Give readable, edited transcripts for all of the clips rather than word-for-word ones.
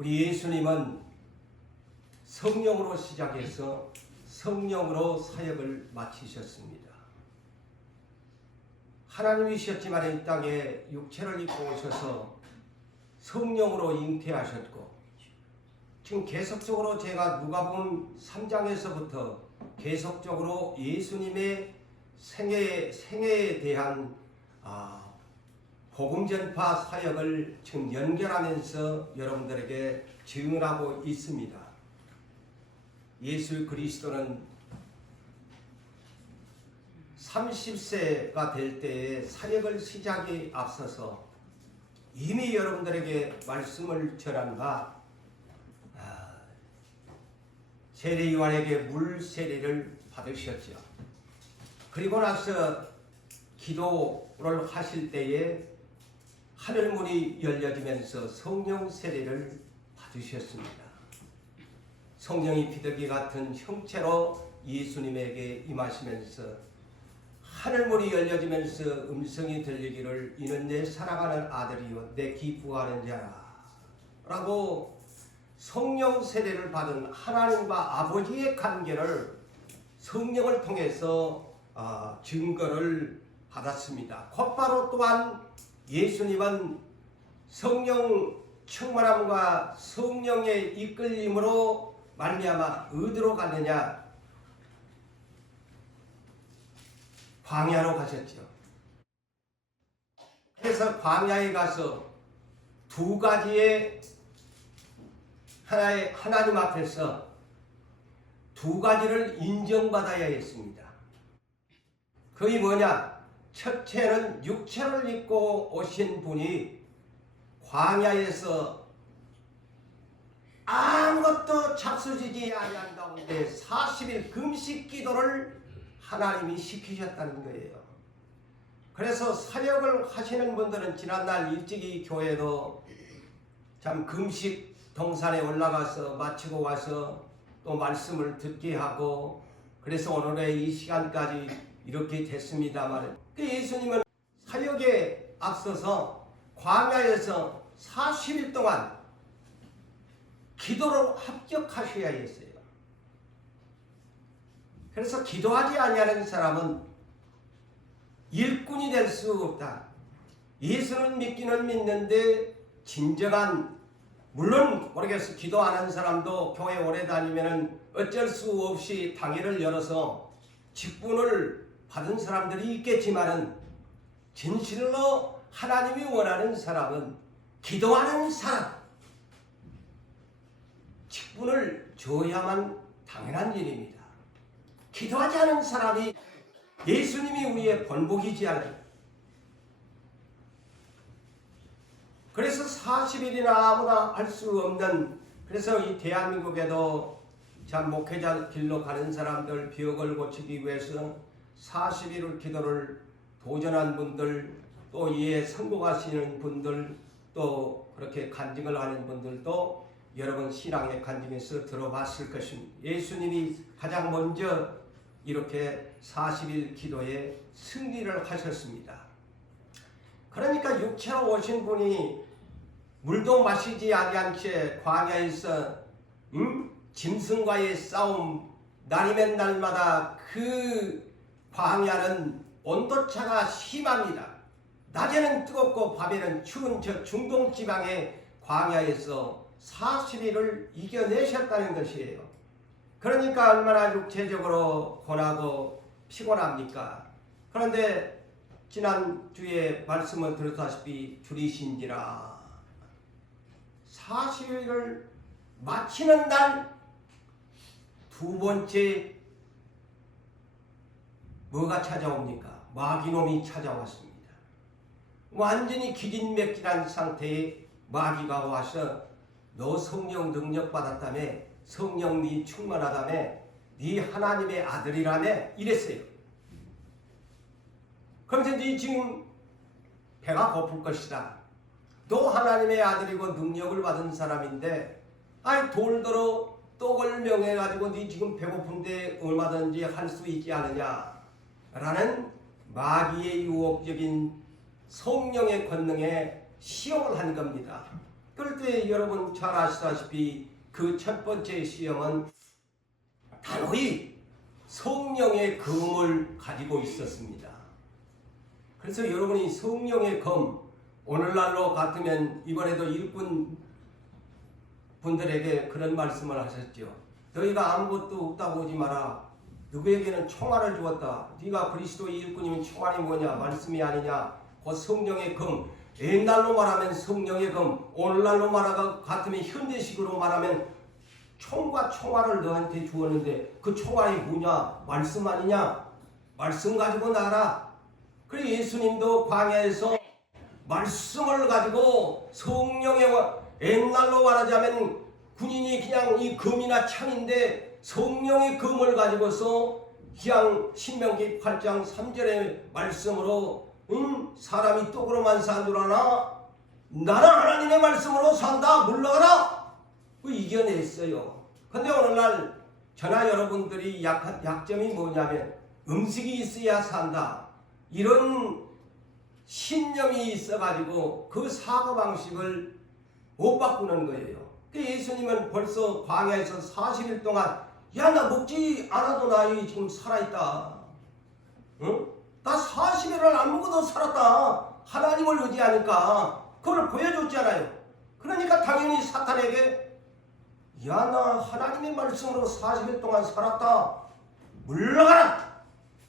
우리 예수님은 성령으로 시작해서 성령으로 사역을 마치셨습니다. 하나님이셨지만 이 땅에 육체를 입고 오셔서 성령으로 잉태하셨고, 지금 계속적으로 제가 누가복음 3장에서부터 계속적으로 예수님의 생애에 대한 복음 전파 사역을 지금 연결하면서 여러분들에게 증언하고 있습니다. 예수 그리스도는 30세가 될 때에 사역을 시작에 앞서서 이미 여러분들에게 말씀을 전한 바 세례 요한에게 물 세례를 받으셨죠. 그리고 나서 기도를 하실 때에 하늘문이 열려지면서 성령 세례를 받으셨습니다. 성령이 비둘기 같은 형체로 예수님에게 임하시면서 하늘문이 열려지면서 음성이 들리기를 이는 내 사랑하는 아들이요 내 기뻐하는 자라 라고 성령 세례를 받은 하나님과 아버지의 관계를 성령을 통해서 증거를 받았습니다. 곧바로 또한 예수님은 성령 충만함과 성령의 이끌림으로 말미암아 어디로 갔느냐? 광야로 가셨죠. 그래서 광야에 가서 두 가지의 하나님 앞에서 두 가지를 인정받아야 했습니다. 그게 뭐냐? 첫째는 육체를 입고 오신 분이 광야에서 아무것도 잡수지지 아니한 가운데 40일 금식 기도를 하나님이 시키셨다는 거예요. 그래서 사역을 하시는 분들은 지난날 일찍이 교회도 참 금식 동산에 올라가서 마치고 와서 또 말씀을 듣게 하고, 그래서 오늘의 이 시간까지 이렇게 됐습니다만, 예수님은 사역에 앞서서 광야에서 40일 동안 기도로 합격하셔야 했어요. 그래서 기도하지 아니하는 사람은 일꾼이 될 수 없다. 예수는 믿기는 믿는데 진정한, 물론 모르겠어, 기도하는 사람도 교회 오래 다니면은 어쩔 수 없이 당회를 열어서 직분을 받은 사람들이 있겠지만은 진실로 하나님이 원하는 사람은 기도하는 사람, 직분을 줘야만 당연한 일입니다. 기도하지 않은 사람이 예수님이 우리의 본복이지 않아요. 그래서 40일이나 아무나 할 수 없는, 그래서 이 대한민국에도 참 목회자 길로 가는 사람들 병을 고치기 위해서 40일을 기도를 도전한 분들, 또 이에 성공하시는 분들, 또 그렇게 간증을 하는 분들도 여러분 신앙의 간증에서 들어봤을 것입니다. 예수님이 가장 먼저 이렇게 40일 기도에 승리를 하셨습니다. 그러니까 육체로 오신 분이 물도 마시지 아니한 채 광야에서 짐승과의 싸움, 날이면 날마다 그 광야는 온도차가 심합니다. 낮에는 뜨겁고 밤에는 추운 저 중동 지방의 광야에서 40일을 이겨내셨다는 것이에요. 그러니까 얼마나 육체적으로 고나고 피곤합니까? 그런데 지난주에 말씀을 들었다시피 줄이신지라 40일을 마치는 날 두 번째 뭐가 찾아옵니까? 마귀놈이 찾아왔습니다. 완전히 기진맥진한 상태에 마귀가 와서 너 성령 능력 받았다며, 성령 네 충만하다며, 네 하나님의 아들이라며 이랬어요. 그러면서 네 지금 배가 고플 것이다. 너 하나님의 아들이고 능력을 받은 사람인데 아이 돌더러 떡을 명해가지고 네 지금 배고픈데 얼마든지 할 수 있지 않느냐 라는 마귀의 유혹적인 성령의 권능에 시험을 한 겁니다. 그럴 때 여러분 잘 아시다시피 그 첫 번째 시험은 단호히 성령의 검을 가지고 있었습니다. 그래서 여러분이 성령의 검, 오늘날로 같으면 이번에도 일꾼 분들에게 그런 말씀을 하셨죠. 너희가 아무것도 없다고 오지 마라. 누구에게는 총알을 주었다. 네가 그리스도의 일꾼이면 총알이 뭐냐? 말씀이 아니냐? 그 성령의 검. 옛날로 말하면 성령의 검, 오늘날로 말하고 같으면 현대식으로 말하면 총과 총알을 너한테 주었는데 그 총알이 뭐냐? 말씀 아니냐? 말씀 가지고 나라. 그래 예수님도 광야에서 말씀을 가지고 성령의 옛날로 말하자면 군인이 그냥 이 검이나 창인데 성령의 검을 가지고서 그냥 신명기 8장 3절의 말씀으로 사람이 떡으로만 산 줄 아나? 나는 하나님의 말씀으로 산다. 물러가라. 이겨냈어요. 근데 오늘날 저나 여러분들이 약점이 뭐냐면 음식이 있어야 산다. 이런 신념이 있어가지고 그 사고방식을 못 바꾸는 거예요. 예수님은 벌써 광야에서 40일 동안 야, 나 먹지 않아도 나 지금 살아있다. 응? 나 40일을 안 먹어도 살았다. 하나님을 의지하니까 그걸 보여줬잖아요. 그러니까 당연히 사탄에게 야, 나 하나님의 말씀으로 40일 동안 살았다. 물러가라.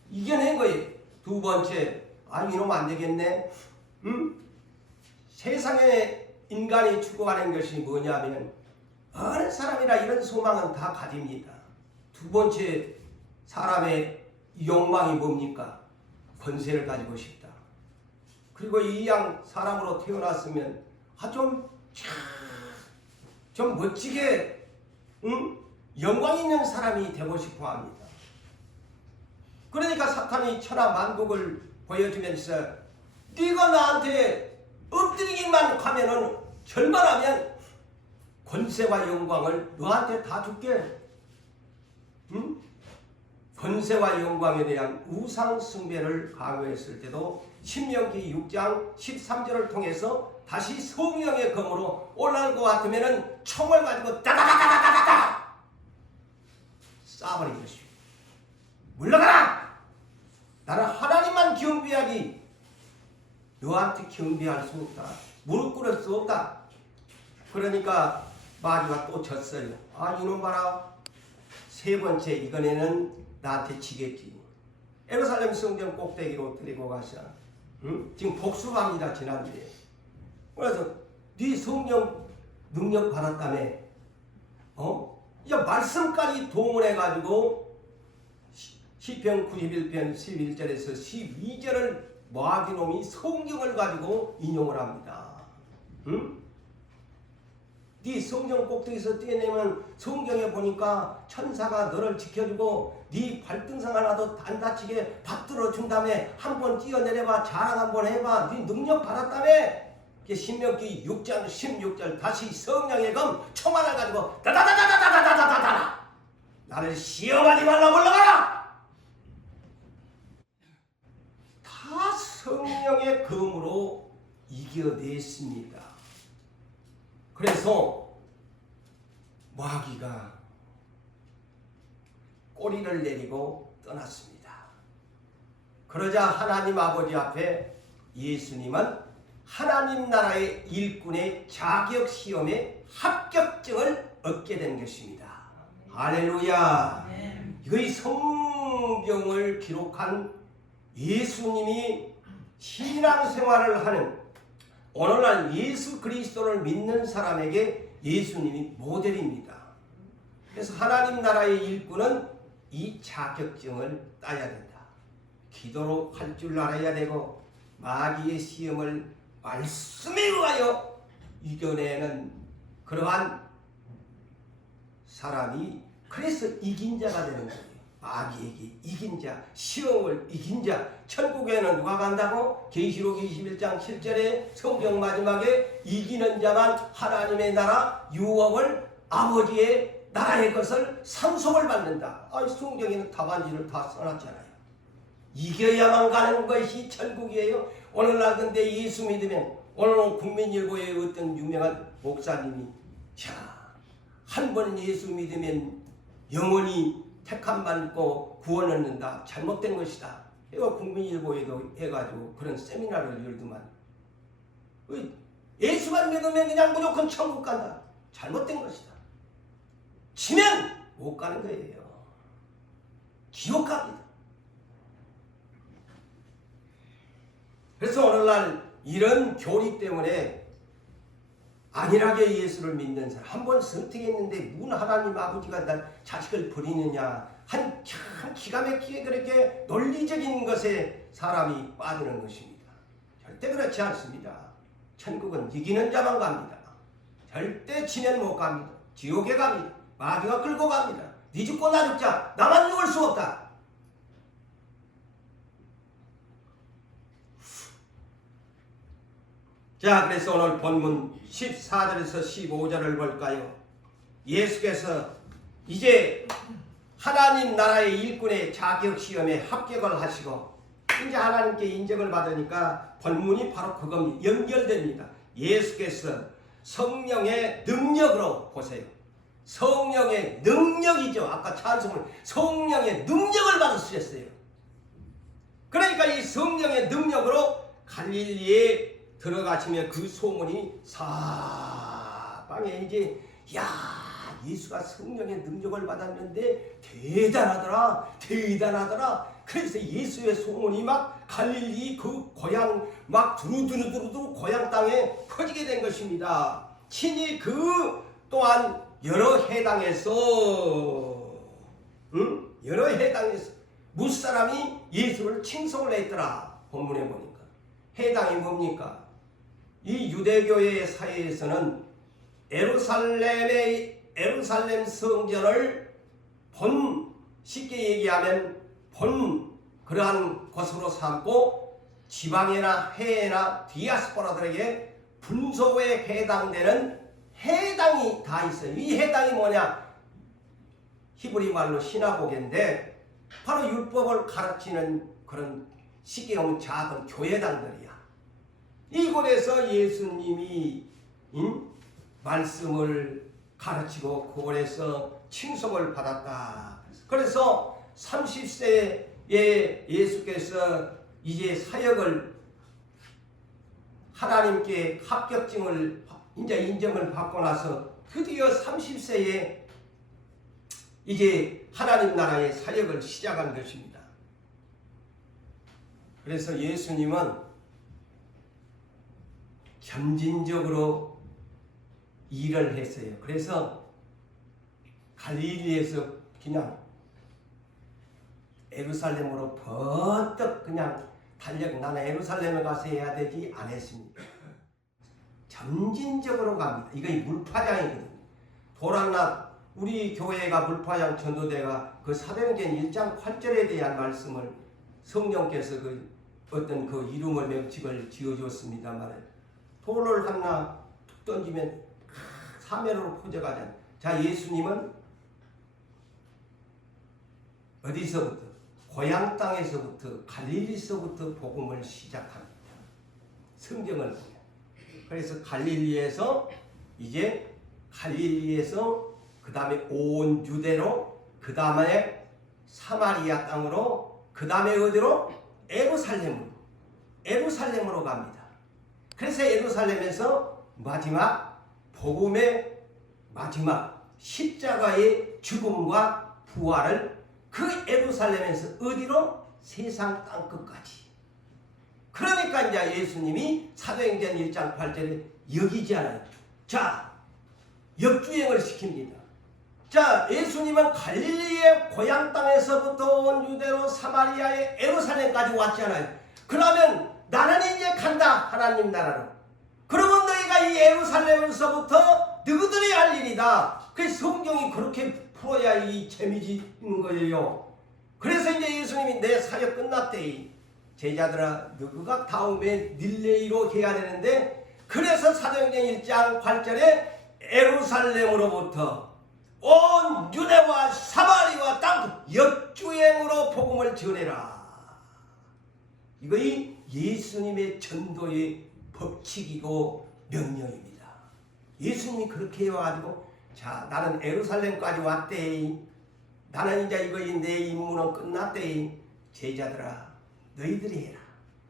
이겨낸 거예요. 두 번째, 이러면 안 되겠네. 세상에 인간이 추구하는 것이 뭐냐면 어느 사람이나 이런 소망은 다 가집니다. 두 번째 사람의 욕망이 뭡니까? 권세를 가지고 싶다. 그리고 이 양 사람으로 태어났으면 좀 멋지게 영광 있는 사람이 되고 싶어 합니다. 그러니까 사탄이 천하 만국을 보여주면서 네가 나한테 엎드리기만 하면은 절만하면 권세와 영광을 너한테 다 줄게. 권세와 영광에 대한 우상 숭배를 강요했을 때도 신명기 6장 13절을 통해서 다시 성령의 검으로 올라올 것 같으면은 총을 가지고 따다다다다다다 쏴버린 것입니다. 물러가라! 나는 하나님만 경배하기. 너한테 경배할 수 없다. 무릎 꿇을 수 없다. 그러니까 마귀가 또 졌어요. 이놈 봐라. 세 번째 이번에는 나한테 지겠지. 예루살렘 성전 꼭대기로 데리고 가서 지금 복수합니다. 지난주에. 그래서 네 성령 능력 받았다며. 이 말씀까지 동원해가지고 시편 91편 11절에서 12절을 마귀놈이 성경을 가지고 인용을 합니다. 네 성경 꼭대기에서 뛰어내면 성경에 보니까 천사가 너를 지켜주고 네 발등상 하나도 안 다치게 받들어 준 다음에 한번 뛰어내려봐. 자랑 한번 해봐. 네 능력 받았다며. 신명기 6장 16절 다시 성령의 검 총 하나 가지고 다다다다다다다다다 나를 시험하지 말라. 물러가라. 다 성령의 검으로 이겨냈습니다. 그래서 마귀가 꼬리를 내리고 떠났습니다. 그러자 하나님 아버지 앞에 예수님은 하나님 나라의 일꾼의 자격 시험에 합격증을 얻게 된 것입니다. 할렐루야. 이거 성경을 기록한 예수님이 신앙생활을 하는 오늘날 예수 그리스도를 믿는 사람에게 예수님이 모델입니다. 그래서 하나님 나라의 일꾼은 이 자격증을 따야 된다. 기도로 할 줄 알아야 되고 마귀의 시험을 말씀에 의하여 이겨내는 그러한 사람이 그래서 이긴 자가 되는 거예요. 마귀에게 이긴 자, 시험을 이긴 자. 천국에는 누가 간다고? 계시록 21장 7절에 성경 마지막에 이기는 자만 하나님의 나라 유업을 아버지의 나라의 것을 상속을 받는다. 성경에는 답안지를 다 써놨잖아요. 이겨야만 가는 것이 천국이에요. 오늘날 근데 예수 믿으면 오늘 국민일보의 어떤 유명한 목사님이 한 번 예수 믿으면 영원히 택함 받고 구원 얻는다. 잘못된 것이다. 이거 국민일보에도 해가지고 그런 세미나를 열더만 예수만 믿으면 그냥 무조건 천국 간다. 잘못된 것이다. 치면 못 가는 거예요. 지옥 갑니다. 그래서 오늘날 이런 교리 때문에 안일하게 예수를 믿는 사람, 한 번 선택했는데 문 하나님 아버지가 날 자식을 버리느냐, 참 기가 막히게 그렇게 논리적인 것에 사람이 빠지는 것입니다. 절대 그렇지 않습니다. 천국은 이기는 자만 갑니다. 절대 치면 못 갑니다. 지옥에 갑니다. 마귀가 끌고 갑니다. 네 죽고 나 죽자. 나만 죽을 수 없다. 자, 그래서 오늘 본문 14절에서 15절을 볼까요? 예수께서 이제 하나님 나라의 일꾼의 자격시험에 합격을 하시고 이제 하나님께 인정을 받으니까 본문이 바로 그겁니다. 연결됩니다. 예수께서 성령의 능력으로 보세요. 성령의 능력이죠. 아까 찬송을 성령의 능력을 받으셨어요. 그러니까 이 성령의 능력으로 갈릴리에 들어가시며 그 소문이 사방에 이제 예수가 성령의 능력을 받았는데 대단하더라. 그래서 예수의 소문이 막 갈릴리 그 고향 막 두루두루 고향 땅에 퍼지게 된 것입니다. 친히 그 또한 여러 해당에서 무사람이 예수를 칭송을 했더라. 본문에 보니까 해당이 뭡니까? 이 유대교의 사회에서는 예루살렘 성전을 쉽게 얘기하면 그러한 것으로 삼고 지방이나 해외나 디아스포라들에게 분소에 해당되는 해당이 다 있어요. 이 해당이 뭐냐? 히브리 말로 시나고게인데 바로 율법을 가르치는 그런 쉽게 보면 작은 교회당들이야. 이곳에서 예수님이 말씀을 가르치고 그곳에서 칭송을 받았다. 그래서 30세에 예수께서 이제 사역을 하나님께 합격증을 이제 인정을 받고 나서 드디어 30세에 이제 하나님 나라의 사역을 시작한 것입니다. 그래서 예수님은 점진적으로 일을 했어요. 그래서 갈릴리에서 그냥 예루살렘으로 번뜩 그냥 나는 예루살렘에 가서 해야 되지 안 했습니다. 점진적으로 갑니다. 이거 물파장이거든요. 도란낮 우리 교회가 물파장 전도대가 그 사도행전 1장 8절에 대한 말씀을 성령께서 어떤 이름을 명칭을 지어줬습니다만 돌을 하나 툭 던지면 사면으로 퍼져가잖아요. 자, 예수님은 어디서부터? 고향 땅에서부터 갈릴리서부터 복음을 시작합니다. 성경을 보면. 그래서 갈릴리에서 그 다음에 온 유대로, 그 다음에 사마리아 땅으로, 그 다음에 어디로? 에루살렘으로 갑니다. 그래서 에루살렘에서 복음의 마지막 십자가의 죽음과 부활을 그 에루살렘에서 어디로? 세상 땅끝까지. 그러니까 이제 예수님이 사도행전 1장 8절에 여기지 않아요. 자, 역주행을 시킵니다. 자, 예수님은 갈릴리의 고향 땅에서부터 온 유대로 사마리아의 에루살렘까지 왔잖아요. 그러면 나는 이제 간다. 하나님 나라로. 그러면 너희가 이 에루살렘에서부터 너희들이 할 일이다. 그 성경이 그렇게 풀어야 이 재미지는 거예요. 그래서 이제 예수님이 내 사역 끝났대. 제자들아, 너희가 다음에 닐레이로 해야 되는데, 그래서 사도행전 1장 8절에 에루살렘으로부터 온 유대와 사마리아 땅 역주행으로 복음을 전해라. 이거 이 예수님의 전도의 법칙이고 명령입니다. 예수님이 그렇게 해와가지고 자 나는 예루살렘까지 왔대. 나는 이제 이거 내 임무는 끝났대. 제자들아 너희들이 해라.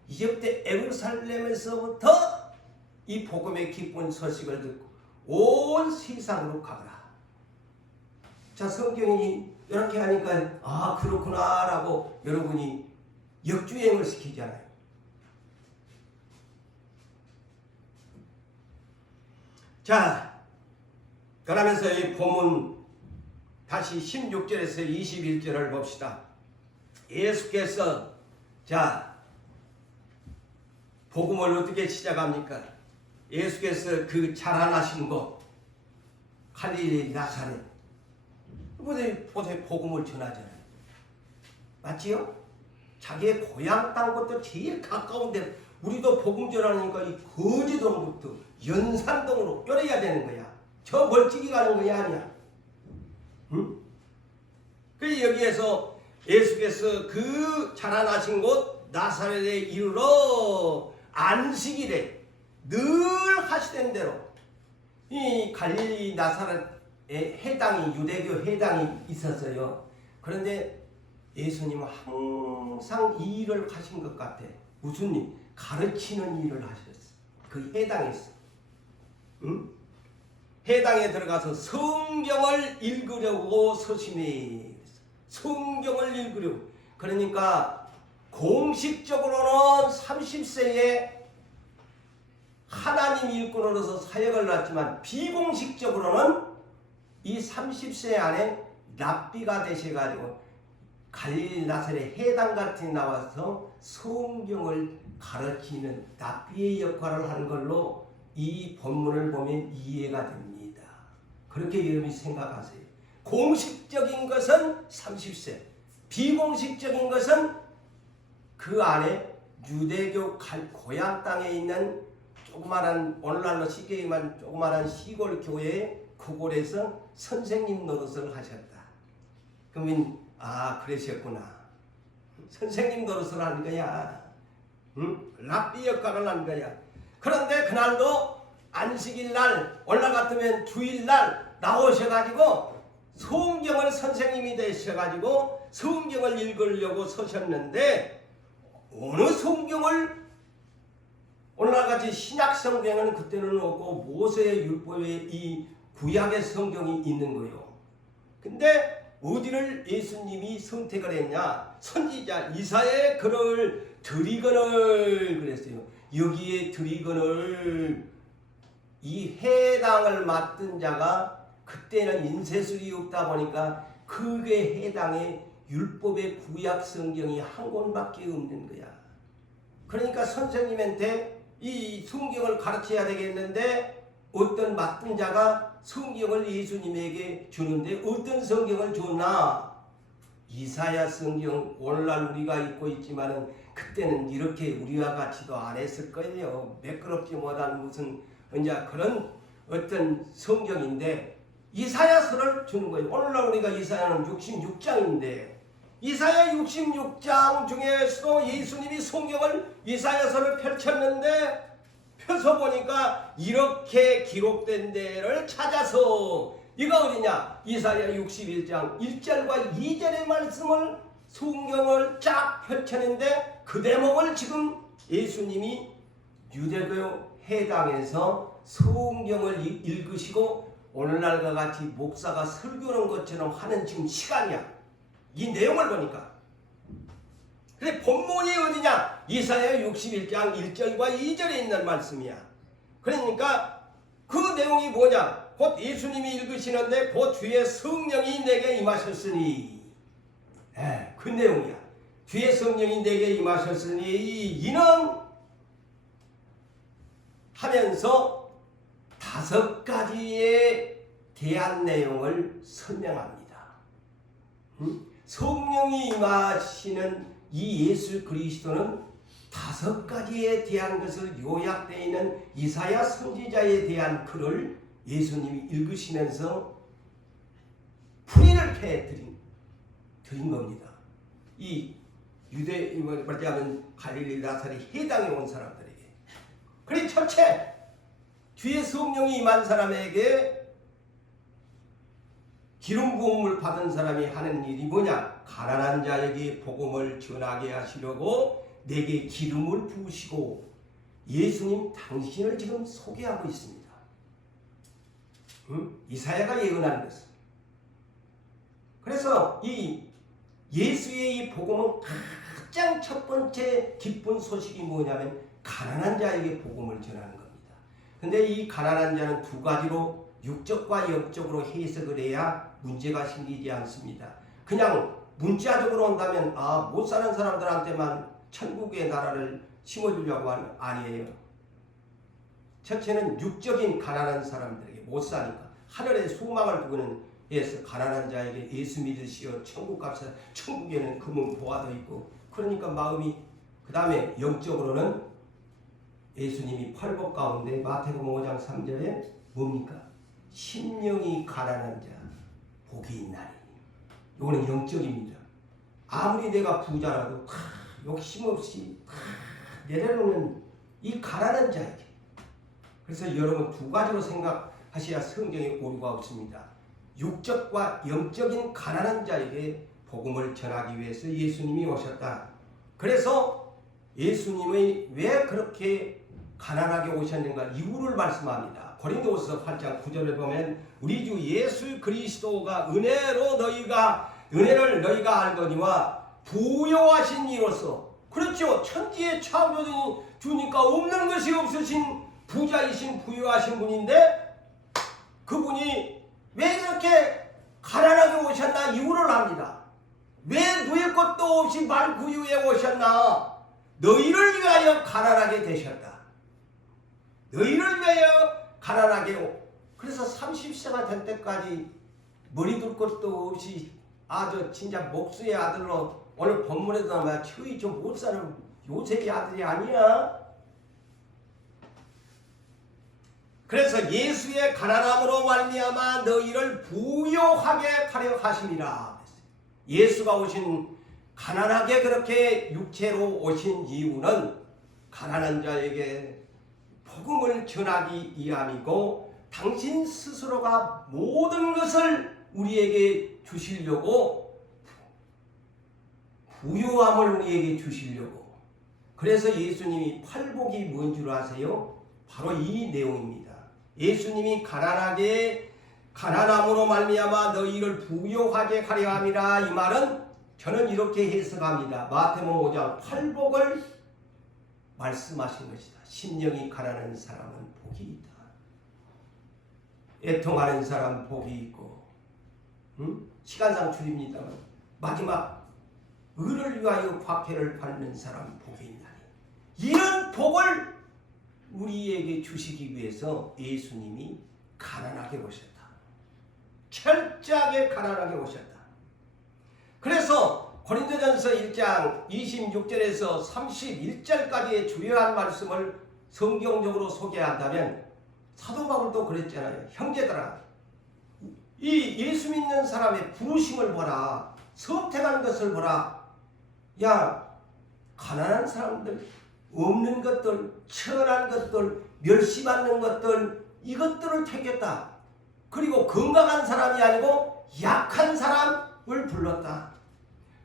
이제부터 예루살렘에서부터 이 복음의 기쁜 소식을 듣고 온 세상으로 가거라. 자 성경이 이렇게 하니까 아 그렇구나 라고 여러분이 역주행을 시키잖아요. 자 그러면서 이 본문 다시 16절에서 21절을 봅시다. 예수께서 자 복음을 어떻게 시작합니까? 예수께서 그 자라나신 곳 갈릴리 나사렛 보세요 복음을 전하잖아요. 맞지요? 자기의 고향 땅부터 제일 가까운데 우리도 복음 전하니까 이 거제도부터 연산동으로 열어야 되는 거야. 저 멀찍이 가는 거야 아니야. 응? 그 여기에서 예수께서 그 자라나신 곳 나사렛에 이르러 안식일에 늘 하시던 대로 이 갈릴리 나사렛에 해당이 유대교 해당이 있었어요. 그런데 예수님은 항상 이 일을 하신 것 같아. 무슨 일? 가르치는 일을 하셨어. 그 해당에서. 응? 해당에 들어가서 성경을 읽으려고 서심해. 성경을 읽으려고. 그러니까 공식적으로는 30세에 하나님 일꾼으로서 사역을 했지만 비공식적으로는 이 30세 안에 랍비가 되셔가지고 갈릴리 나사렛 해당 같은 데 나와서 성경을 가르치는 랍비의 역할을 하는 걸로 이 본문을 보면 이해가 됩니다. 그렇게 여러분이 생각하세요. 공식적인 것은 30세, 비공식적인 것은 그 안에 유대교 고향 땅에 있는 조그마한 오늘날로 쉽게 얘기하면 조그마한 시골 교회 그곳에서 선생님 노릇을 하셨다. 그러면 아 그러셨구나. 선생님 노릇을 하는 거야. 응? 랍비 역할을 하는 거야. 그런데 그날도 안식일 날 오늘 같으면 주일날 나오셔가지고 성경을 선생님이 되셔가지고 성경을 읽으려고 서셨는데 어느 성경을 오늘날같이 신약 성경은 그때는 없고 모세의 율법에 이 구약의 성경이 있는 거예요. 근데 어디를 예수님이 선택을 했냐? 선지자 이사야의 글을 드리거늘 그랬어요. 여기에 드리거늘 이 해당을 맡은 자가 그때는 인쇄술이 없다 보니까 그게 해당의 율법의 구약 성경이 한 권밖에 없는 거야. 그러니까 선생님한테 이 성경을 가르쳐야 되겠는데 어떤 맡은 자가 성경을 예수님에게 주는데 어떤 성경을 줬나? 이사야 성경 오늘날 우리가 읽고 있지만은 그때는 이렇게 우리와 같이도 안 했을 거예요. 매끄럽지 못한 무슨 이제 그런 어떤 성경인데 이사야서를 주는 거예요. 오늘날 우리가 이사야는 66장인데 이사야 66장 중에서도 예수님이 성경을 이사야서를 펼쳤는데 펴서 보니까 이렇게 기록된 데를 찾아서 이거 어디냐? 이사야 61장 1절과 2절의 말씀을 성경을 쫙 펼쳤는데 그 대목을 지금 예수님이 유대교 해당에서 성경을 읽으시고 오늘날과 같이 목사가 설교하는 것처럼 하는 지금 시간이야. 이 내용을 보니까. 근데 본문이 어디냐? 이사야 61장 1절과 2절에 있는 말씀이야. 그러니까 그 내용이 뭐냐? 곧 예수님이 읽으시는데 곧 주의 성령이 내게 임하셨으니 그 내용이야. 주의 성령이 내게 임하셨으니 이는 하면서 5가지에 대한 내용을 설명합니다. 성령이 임하시는 이 예수 그리스도는 5가지에 대한 것을 요약되어 있는 이사야 선지자에 대한 글을 예수님이 읽으시면서 풀이를 해드린 겁니다. 이 말하자면 갈릴리 나사렛 해당에 온 사람들에게. 그리 첫째, 주의 성령이 임한 사람에게 기름 부음을 받은 사람이 하는 일이 뭐냐? 가난한 자에게 복음을 전하게 하시려고 내게 기름을 부으시고, 예수님 당신을 지금 소개하고 있습니다. 이사야가 예언하는 것은. 그래서 이 예수의 이 복음은 가장 첫 번째 기쁜 소식이 뭐냐면 가난한 자에게 복음을 전하는 겁니다. 근데 이 가난한 자는 두 가지로 육적과 영적으로 해석을 해야 문제가 생기지 않습니다. 그냥 문자적으로 온다면 못 사는 사람들한테만 천국의 나라를 심어주려고 하는 아니에요. 첫째는 육적인 가난한 사람들에게 못 사니까 하늘에 소망을 두고는 해서 가난한 자에게 예수 믿으시어 천국 값에, 천국에는 금은 보화도 있고, 그러니까 마음이. 그 다음에 영적으로는 예수님이 팔복 가운데 마태복음 5장 3절에 뭡니까? 심령이 가난한 자 복이 있나니. 이거는 영적입니다. 아무리 내가 부자라도 욕심 없이 내려놓는 이 가난한 자에게. 그래서 여러분 두 가지로 생각하셔야 성경의 오류가 없습니다. 육적과 영적인 가난한 자에게 복음을 전하기 위해서 예수님이 오셨다. 그래서 예수님이 왜 그렇게 가난하게 오셨는가 이유를 말씀합니다. 고린도후서 8장 9절에 보면 우리 주 예수 그리스도가 은혜를 너희가 알거니와 부요하신 이로써, 그렇죠, 천지의 창조주니까 없는 것이 없으신 부자이신 부유하신 분인데, 그분이 왜 그렇게 가난하게 오셨나 이유를 합니다. 왜 누릴 것도 없이 말구유에 오셨나? 너희를 위하여 가난하게 되셨다. 너희를 위하여 가난하게. 그래서 30세가 될 때까지 머리 둘 것도 없이 저 진짜 목수의 아들로, 오늘 본문에도 나와 처이 좀 못 사는 요셉의 아들이 아니야. 그래서 예수의 가난함으로 말미암아 너희를 부요하게 하려 하심이라. 예수가 오신, 가난하게 그렇게 육체로 오신 이유는 가난한 자에게 복음을 전하기 위함이고, 당신 스스로가 모든 것을 우리에게 주시려고, 부요함을 우리에게 주시려고. 그래서 예수님이 팔복이 뭔 줄 아세요? 바로 이 내용입니다. 예수님이 가난함으로 말미암아 너희를 부요하게 하려 함이라. 이 말은 저는 이렇게 해석합니다. 마태복음 5장 팔복을 말씀하신 것이다. 심령이 가난한 사람은 복이 있다. 애통하는 사람 복이 있고, 시간상 줄입니다만 마지막 의를 위하여 박해를 받는 사람 복이 있나니. 이런 복을 우리에게 주시기 위해서 예수님이 가난하게 오셨다. 철저하게 가난하게 오셨다. 그래서 고린도전서 1장 26절에서 31절까지의 주요한 말씀을 성경적으로 소개한다면, 사도 바울도 그랬잖아요. 형제들아, 이 예수 믿는 사람의 부르심을 보라. 선택한 것을 보라. 야, 가난한 사람들, 없는 것들, 천한 것들, 멸시받는 것들, 이것들을 택했다. 그리고 건강한 사람이 아니고 약한 사람을 불렀다.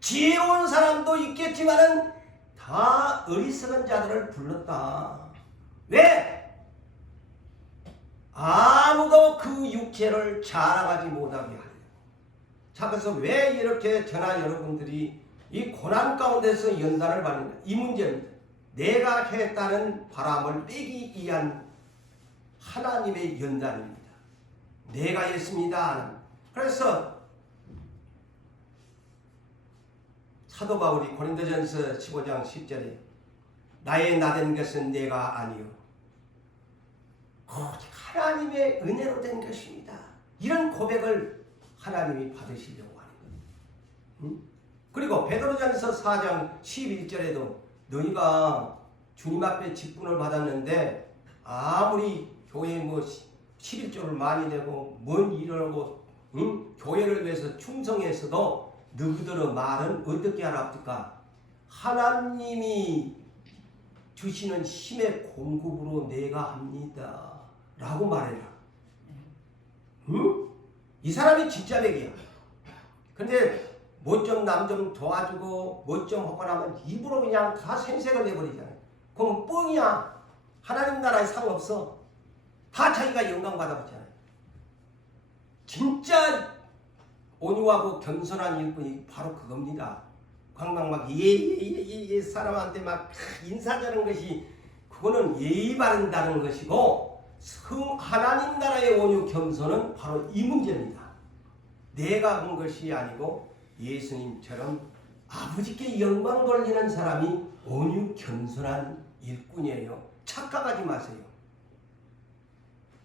지혜로운 사람도 있겠지만은 다 어리석은 자들을 불렀다. 왜? 아무도 그 육체를 자랑하지 못하게 하려고. 자, 그래서 왜 이렇게 저나 여러분들이 이 고난 가운데서 연단을 받는가? 이 문제입니다. 내가 했다는 바람을 빼기 위한 하나님의 연단입니다. 내가 했습니다. 그래서 사도 바울이 고린도전서 15장 10절에 나의 나된 것은 내가 아니요 오직 하나님의 은혜로 된 것입니다. 이런 고백을 하나님이 받으시려고 하는 겁니다. 그리고 베드로전서 4장 11절에도 너희가 주님 앞에 직분을 받았는데 아무리 교회에 11조를 많이 내고 뭔 일을 하고 교회를 위해서 충성했어도 너희들의 말은 어떻게 하랍니까? 하나님이 주시는 힘의 공급으로 내가 합니다. 라고 말해라. 응? 이 사람이 진짜 백이야. 근데 뭐 좀 남 좀 도와주고 뭐 좀 하고 나면 입으로 그냥 다 생색을 내버리잖아요. 그럼 뻥이야. 하나님 나라에 상관없어. 다 자기가 영광 받아보잖아요. 진짜 온유하고 겸손한 일꾼이 바로 그겁니다. 광방 막 예예예예 사람한테 막 인사하는 것이 그거는 예의 바른다는 것이고, 하나님 나라의 온유 겸손은 바로 이 문제입니다. 내가 본 것이 아니고 예수님처럼 아버지께 영광 돌리는 사람이 온유 겸손한 일꾼이에요. 착각하지 마세요.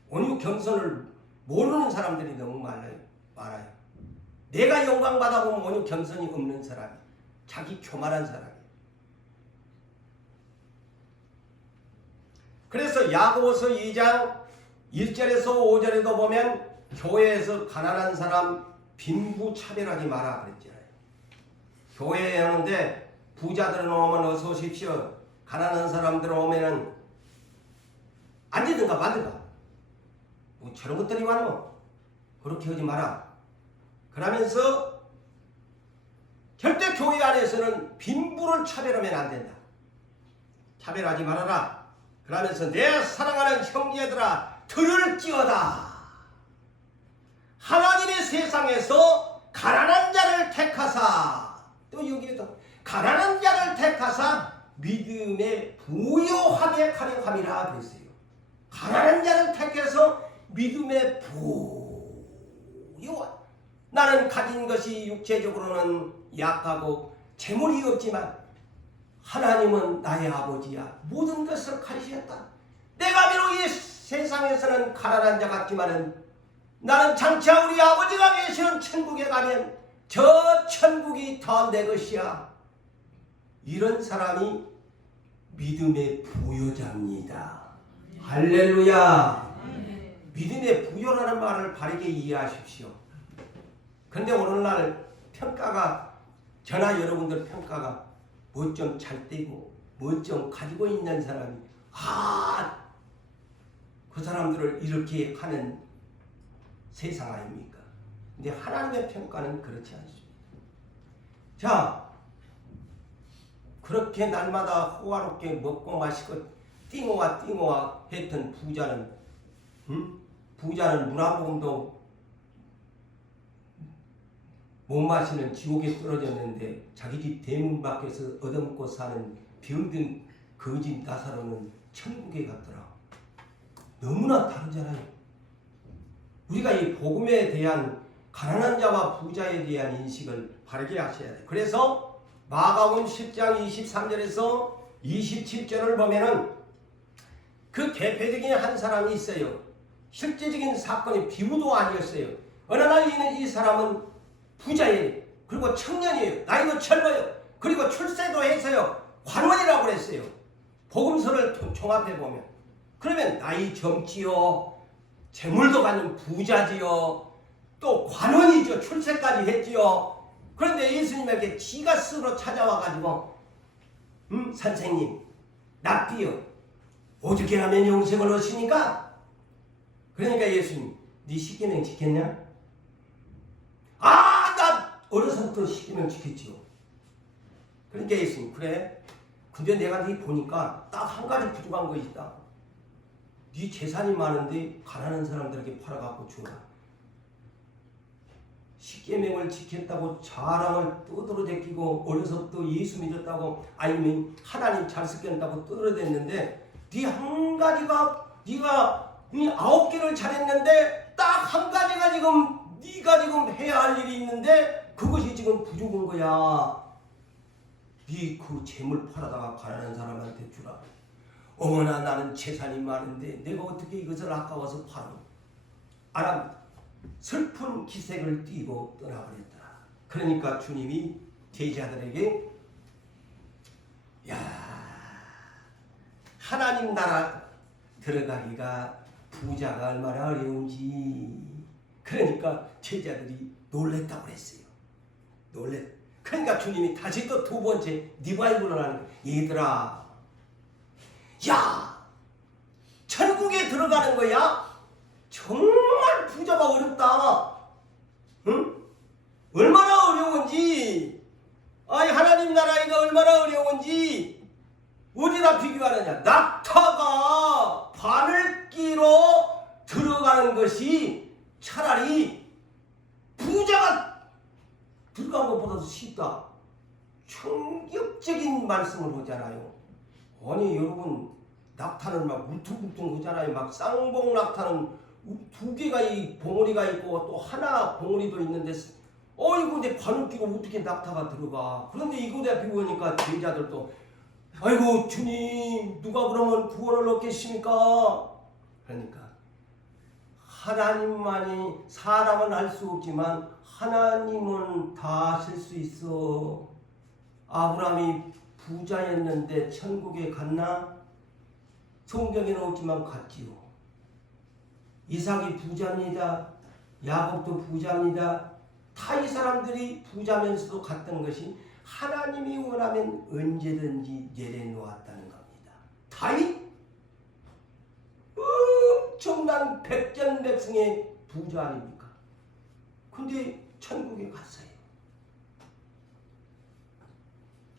온유 겸손을 모르는 사람들이 너무 많아요. 내가 영광 받아보면 온유 겸손이 없는 사람이, 자기 교만한 사람이. 그래서 야고보서 2장 1절에서 5절에도 보면 교회에서 가난한 사람 빈부 차별하지 마라 그랬잖아요. 교회에 하는데 부자들은 오면 어서 오십시오. 가난한 사람들은 오면은 앉으든가 말든가. 뭐 저런 것들이 와노. 그렇게 하지 마라. 그러면서 절대 교회 안에서는 빈부를 차별하면 안 된다. 차별하지 말아라. 그러면서 내 사랑하는 형제들아 들을지어다. 하나님의 세상에서 가난한 자를 택하사, 또 여기에도 가난한 자를 택하사 믿음에 부요하게 하려 함이라 그랬어요. 가난한 자를 택해서 믿음에 부요. 나는 가진 것이 육체적으로는 약하고 재물이 없지만 하나님은 나의 아버지야. 모든 것을 가지셨다. 내가 비록 이 세상에서는 가난한 자 같지만은 나는 장차 우리 아버지가 계시는 천국에 가면 저 천국이 다 내 것이야. 이런 사람이 믿음의 부요자입니다. 할렐루야. 믿음의 부요라는 말을 바르게 이해하십시오. 근데 오늘날 평가가, 저나 여러분들 평가가 뭐 좀 잘 되고 뭐 좀 가지고 있는 사람이 그 사람들을 이렇게 하는 세상 아닙니까? 근데 하나님의 평가는 그렇지 않습니다. 자, 그렇게 날마다 호화롭게 먹고 마시고 띵호와 했던 부자는 부자는 물 한 모금도 못 마시는 지옥에 떨어졌는데 자기 집 대문 밖에서 얻어먹고 사는 병든 거지 나사로는 천국에 갔더라. 너무나 다르잖아요. 우리가 이 복음에 대한 가난한 자와 부자에 대한 인식을 바르게 하셔야 돼요. 그래서 마가복음 10장 23절에서 27절을 보면은 그 대표적인 한 사람이 있어요. 실제적인 사건이 비유도 아니었어요. 어느 날 이 사람은 부자예요. 그리고 청년이에요. 나이도 젊어요. 그리고 출세도 해서요. 관원이라고 그랬어요. 복음서를 종합해 보면. 그러면 나이 젊지요. 재물도 가진 부자지요. 또 관원이죠. 출세까지 했지요. 그런데 예수님에게 지가 스스로 찾아와가지고 선생님 납디요. 오죽게 하면 영생을 얻으시니까. 그러니까 예수님 네 십계명 지켰냐? 나 어려서부터 십계명 지켰지요. 그러니까 예수님 그래. 근데 내가 네 보니까 딱 한 가지 부족한 것이 있다. 네 재산이 많은데 가난한 사람들에게 팔아갖고 주라. 십계명을 지켰다고 자랑을 떠들어 제끼고 어려서부터 예수 믿었다고 아니면 하나님 잘 지켰다고 떠들어댔는데 네 한 가지가 네가 이 9개를 잘했는데 딱 한 가지가 지금 네가 지금 해야 할 일이 있는데 그것이 지금 부족한 거야. 네 그 재물 팔아다가 가난한 사람한테 주라. 어머나 나는 재산이 많은데 내가 어떻게 이것을 아까워서 팔어. 아람 슬픈 기색을 띠고 떠나버렸더라. 그러니까 주님이 제자들에게 하나님 나라 들어가기가 부자가 얼마나 어려운지. 그러니까 제자들이 놀랬다고 그랬어요. 그러니까 주님이 다시 또 두 번째 리바이벌을 하는 거예요. 얘들아 야, 천국에 들어가는 거야? 정말 부자가 어렵다. 응? 얼마나 어려운지, 아이 하나님 나라가 얼마나 어려운지 어디다 비교하느냐. 낙타가 바늘 끼로 들어가는 것이 차라리 부자가 들어간 것보다도 쉽다. 충격적인 말씀을 하잖아요. 아니 여러분, 낙타는 막 울퉁불퉁 하잖아요. 막 쌍봉 낙타는 두 개가 이 봉우리가 있고 또 하나 봉우리도 있는데 이거 내 바늘 끼고 어떻게 낙타가 들어가. 그런데 이거에 비우니까 제자들도 아이고 주님 누가 그러면 구원을 얻겠습니까? 그러니까 하나님만이, 사람은 알 수 없지만 하나님은 다 하실 수 있어. 아브라함이 부자였는데 천국에 갔나? 성경에는 없지만 갔지요. 이삭이 부자입니다. 야곱도 부자입니다. 다 이 사람들이 부자면서도 갔던 것이 하나님이 원하면 언제든지 내려놓았다는 겁니다. 다윗 엄청난 백전백승의 부자 아닙니까? 근데 천국에 갔어요.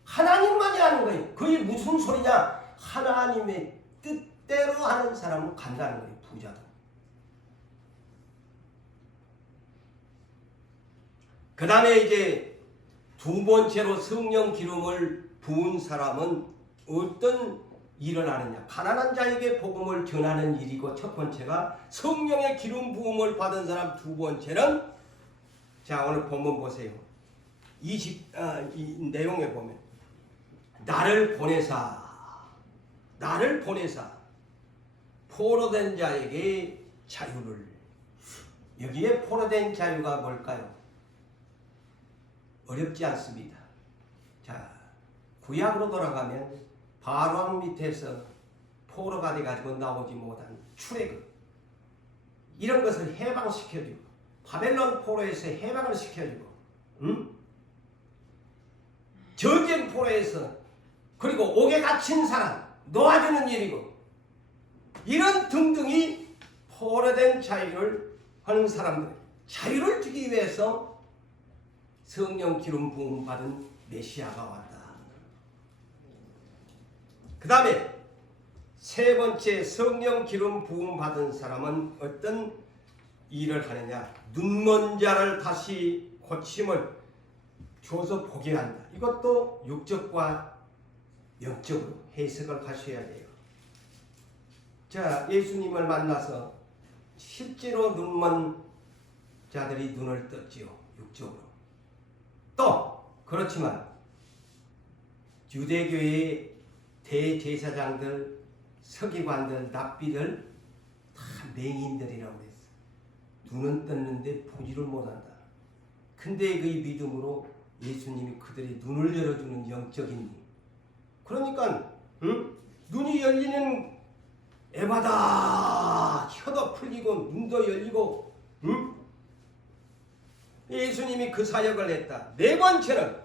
하나님만이 하는 거예요. 그게 무슨 소리냐? 하나님의 뜻대로 하는 사람은 간다는 거예요. 부자도. 그 다음에 이제 두 번째로 성령 기름을 부은 사람은 어떤 일을 하느냐. 가난한 자에게 복음을 전하는 일이고, 첫 번째가 성령의 기름 부음을 받은 사람. 두 번째는, 자 오늘 본문 보세요. 이 내용에 보면 나를 보내사 포로된 자에게 자유를. 여기에 포로된 자유가 뭘까요? 어렵지 않습니다. 자, 구약으로 돌아가면 바로왕 밑에서 포로가 돼가지고 나오지 못한 출애굽, 이런 것을 해방시켜주고, 바벨론 포로에서 해방을 시켜주고, 전쟁 포로에서, 그리고 옥에 갇힌 사람 놓아주는 일이고, 이런 등등이 포로된 자유를 하는 사람들, 자유를 주기 위해서 성령 기름 부음 받은 메시아가 왔다. 그 다음에 세 번째, 성령 기름 부음 받은 사람은 어떤 일을 하느냐. 눈먼 자를 다시 고침을 줘서 보게 한다. 이것도 육적과 영적으로 해석을 하셔야 돼요. 자, 예수님을 만나서 실제로 눈먼 자들이 눈을 떴지요. 육적으로. 또 그렇지만 유대교의 대제사장들, 서기관들, 납비들 다 맹인들이라고 그랬어. 눈은 떴는데 보지를 못한다. 근데 그 믿음으로 예수님이 그들의 눈을 열어주는 영적인 눈. 그러니까 눈이 열리는 에바다. 혀도 풀리고 눈도 열리고, 예수님이 그 사역을 했다. 네 번째는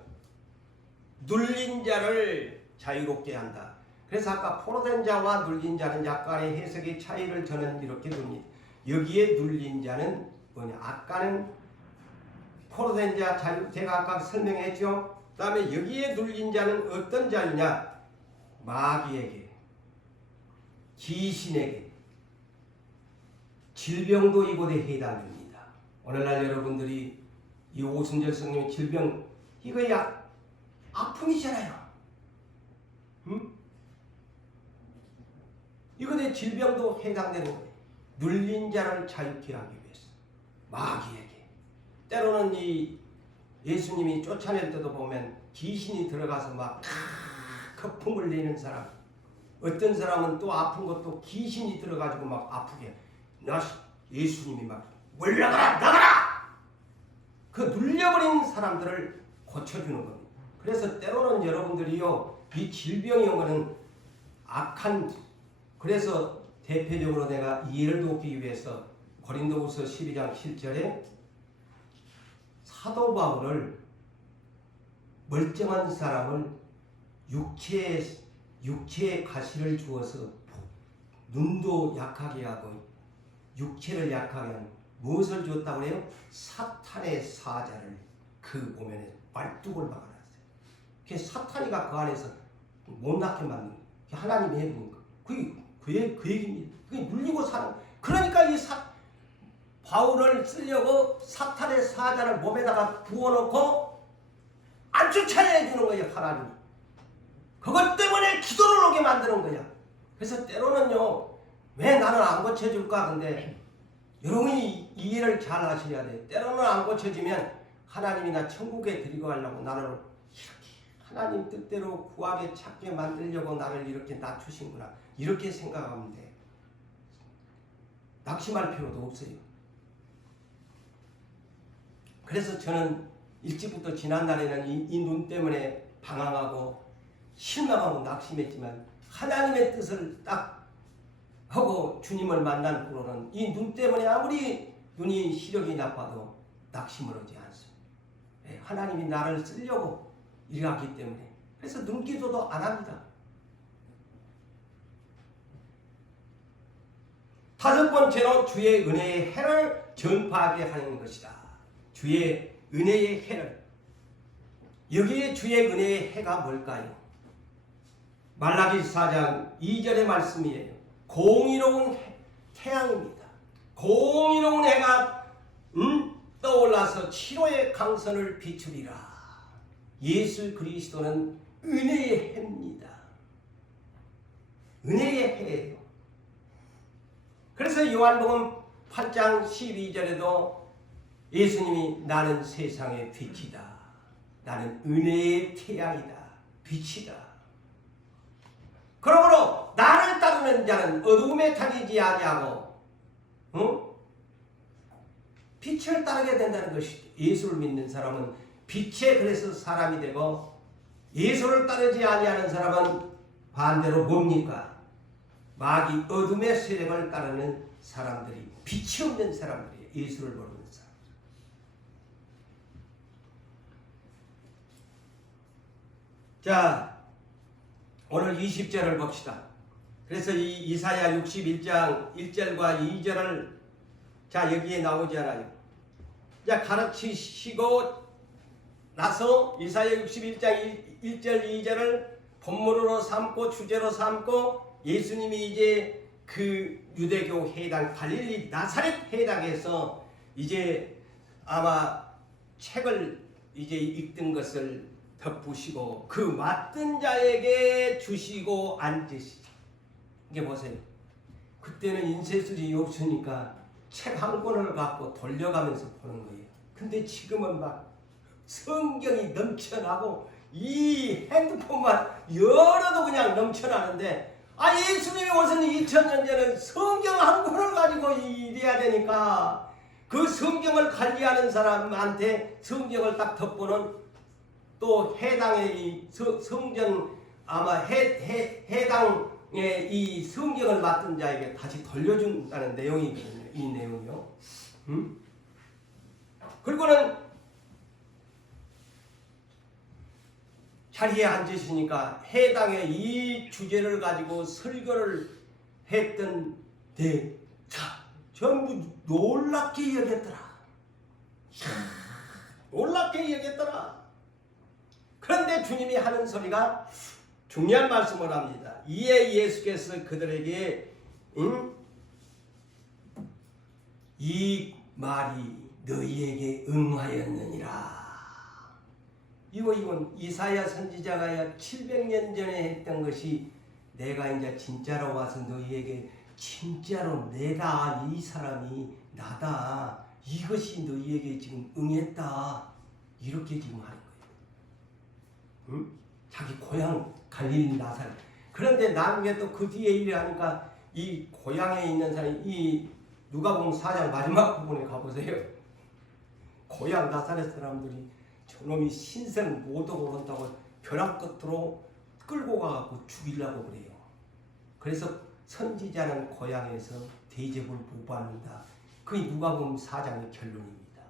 눌린 자를 자유롭게 한다. 그래서 아까 포로된 자와 눌린 자는 약간의 해석의 차이를 저는 이렇게 둡니다. 여기에 눌린 자는 뭐냐? 아까는 포로된 자 자유, 제가 아까 설명했죠. 그 다음에 여기에 눌린 자는 어떤 자유냐? 마귀에게, 귀신에게, 질병도 이곳에 해당됩니다. 오늘날 여러분들이 이 오순절 성령의 질병, 이거 아픔이잖아요. 이거 내 질병도 해당되는 거예요. 눌린 자를 자유케 하기 위해서. 마귀에게. 때로는 이 예수님이 쫓아낼 때도 보면 귀신이 들어가서 막 거품을 내는 사람. 어떤 사람은 또 아픈 것도 귀신이 들어가지고 막 아프게. 예수님이 막 올라가라 나가라. 그 눌려버린 사람들을 고쳐주는 겁니다. 그래서 때로는 여러분들이요, 이 질병이 온 거는 악한, 그래서 대표적으로 내가 이해를 돕기 위해서 고린도후서 12장 7절에 사도 바울을 멀쩡한 사람을 육체의 육체의 가시를 주어서 눈도 약하게 하고 육체를 약하게 하는 무엇을 주었다고 해요? 사탄의 사자를 그 보면에 말뚝을 박아놨어요. 그 사탄이가 그 안에서 못 낳게 만든 거예요. 하나님이 해보는 거. 그 얘기입니다. 그게 물리고 사는. 그러니까 이 바울을 쓰려고 사탄의 사자를 몸에다가 부어놓고 안 쫓아내 주는 거예요. 하나님이. 그것 때문에 기도를 오게 만드는 거야. 그래서 때로는요, 왜 나는 안 고쳐줄까? 근데 여러분이 이해를 잘 하셔야 돼. 때로는 안 고쳐지면 하나님이 나 천국에 데리고 가려고 나를 이렇게 하나님 뜻대로 구하게 찾게 만들려고 나를 이렇게 낮추신구나. 이렇게 생각하면 돼. 낙심할 필요도 없어요. 그래서 저는 일찍부터 지난날에는 이 눈 때문에 방황하고 실망하고 낙심했지만 하나님의 뜻을 딱 하고 주님을 만난 후로는 이 눈 때문에 아무리 눈이 시력이 나빠도 낙심을 하지 않습니다. 하나님이 나를 쓰려고 일하기 때문에. 그래서 눈기도도 안 합니다. 다섯 번째로 주의 은혜의 해를 전파하게 하는 것이다. 주의 은혜의 해를. 여기에 주의 은혜의 해가 뭘까요? 말라기 4장 2절의 말씀이에요. 공의로운 태양입니다. 공의로운 해가 떠올라서 치료의 강선을 비추리라. 예수 그리스도는 은혜의 해입니다. 은혜의 해예요. 그래서 요한복음 8장 12절에도 예수님이 나는 세상의 빛이다. 나는 은혜의 태양이다. 빛이다. 그러므로 나를 따르는 자는 어두움에 다니지 아니하고 빛을 따르게 된다는 것이죠. 예수를 믿는 사람은 빛에 그래서 사람이 되고 예수를 따르지 아니하는 사람은 반대로 뭡니까? 마귀 어둠의 세력을 따르는 사람들이 빛이 없는 사람들이에요. 예수를 모르는 사람. 자, 오늘 20절을 봅시다. 그래서 이 이사야 61장 1절과 2절을 자 여기에 나오지 않아요. 자 가르치시고 나서 이사야 61장 1절 2절을 본문으로 삼고 주제로 삼고 예수님이 이제 그 유대교 해당 갈릴리 나사렛 해당에서 이제 아마 책을 이제 읽던 것을 덮으시고 그 맡은 자에게 주시고 앉으시죠. 이게 보세요. 그때는 인쇄술이 없으니까 책 한 권을 갖고 돌려가면서 보는 거예요. 근데 지금은 막 성경이 넘쳐나고 이 핸드폰만 열어도 그냥 넘쳐나는데 예수님이 오신 2000년 전에는 성경 한 권을 가지고 이래야 되니까 그 성경을 관리하는 사람한테 성경을 딱 덮고는 또 해당의 이 성전 아마 해당의 이 성경을 맡은 자에게 다시 돌려준다는 내용이거든요. 이 내용이요. 그리고는 자리에 앉으시니까 해당의 이 주제를 가지고 설교를 했던 자 전부 놀랍게 여겼더라. 놀랍게 여겼더라. 그런데 주님이 하는 소리가 중요한 말씀을 합니다. 이에 예수께서 그들에게 이 말이 너희에게 응하였느니라. 이건 이사야 선지자가 700년 전에 했던 것이 내가 이제 진짜로 와서 너희에게 진짜로 내다, 이 사람이 나다, 이것이 너희에게 지금 응했다, 이렇게 지금 하는 거예요. 자기 고향 갈릴리 나사렛. 그런데 나중에 또 그 뒤에 일을 하니까 이 고향에 있는 사람이 이 누가복음 4장 마지막 부분에 가보세요. 고향 나사렛 사람들이 저놈이 신생 모독을 한다고 벼랑 끝으로 끌고 가고 죽이려고 그래요. 그래서 선지자는 고향에서 대접을 못 받는다. 그게 누가복음 4장의 결론입니다.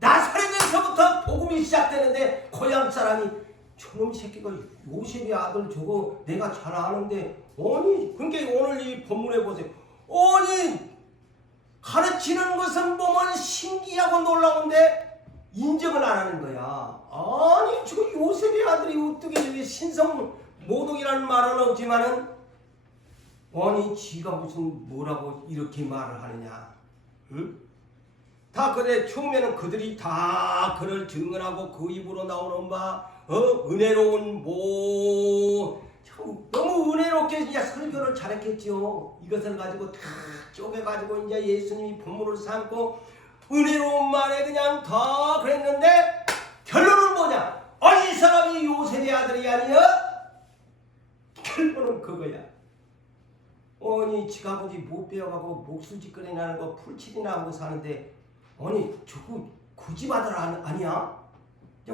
나사렛에서부터 복음이 시작되는데 고향 사람이 저놈 새끼가 요셉의 아들 저거 내가 잘 아는데 아니 그러니까 오늘 이 본문에 보세요. 아니 가르치는 것은 보면 신기하고 놀라운데 인정을 안 하는 거야. 아니 저 요셉의 아들이 어떻게 저기 신성 모독이라는 말은 없지만은 아니 지가 무슨 뭐라고 이렇게 말을 하느냐. 응? 다 그래 처음에는 그들이 다 그를 증언하고 그 입으로 나오는 바 은혜로운 너무 은혜롭게 이제 설교를 잘했겠죠. 이것을 가지고 다 쪼개가지고 이제 예수님이 본문을 삼고 은혜로운 말에 그냥 다 그랬는데 결론은 뭐냐? 이 사람이 요셉의 아들이 아니야? 결론은 그거야. 아니 지가 아버지 못 배워가고 목수짓거리 나는 거 풀칠이나 하고 사는데 아니 저거 그 집 아들 아니야?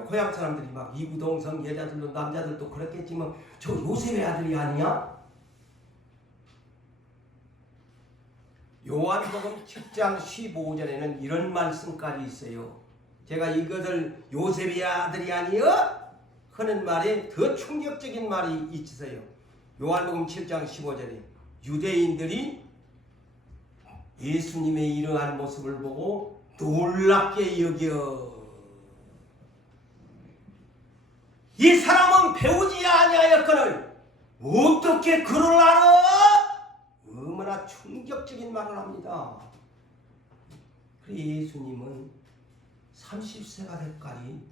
고향 사람들이 막 이구동성 여자들도 남자들도 그랬겠지만 저 요셉의 아들이 아니야? 요한복음 7장 15절에는 이런 말씀까지 있어요. 제가 이것을 요셉의 아들이 아니여? 하는 말에 더 충격적인 말이 있어요. 요한복음 7장 15절에 유대인들이 예수님의 이러한 모습을 보고 놀랍게 여겨 이 사람은 배우지 아니하였거늘 어떻게 그를 알아? 얼마나 충격적인 말을 합니다. 그래 예수님은 30세가 될까지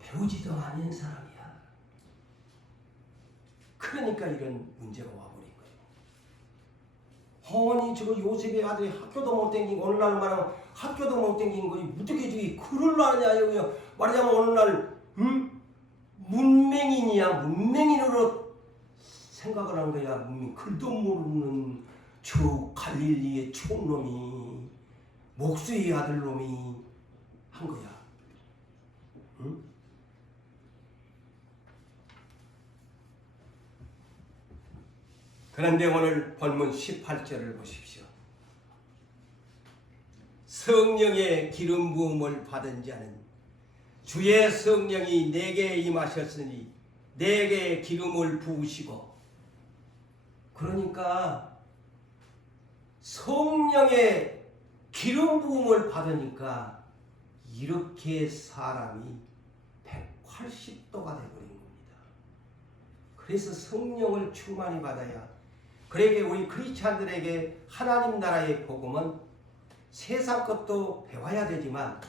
배우지도 않은 사람이야. 그러니까 이런 문제가 와버린 거예요. 아니 저거 요셉의 아들이 학교도 못 댕긴 오늘날 말하면 학교도 못 댕긴 거지 어떻게 저기 글을 아냐 여기요. 말하자면 오늘날 문맹인이야. 문맹인으로 생각을 한 거야. 글도 모르는 저 갈릴리의 촌놈이 목수의 아들놈이 한 거야. 응? 그런데 오늘 본문 18절을 보십시오. 성령의 기름 부음을 받은 자는 주의 성령이 내게 임하셨으니 내게 기름을 부으시고 그러니까 성령의 기름 부음을 받으니까 이렇게 사람이 180도가 되버린 겁니다. 그래서 성령을 충만히 받아야 그러게 우리 크리스찬들에게 하나님 나라의 복음은 세상 것도 배워야 되지만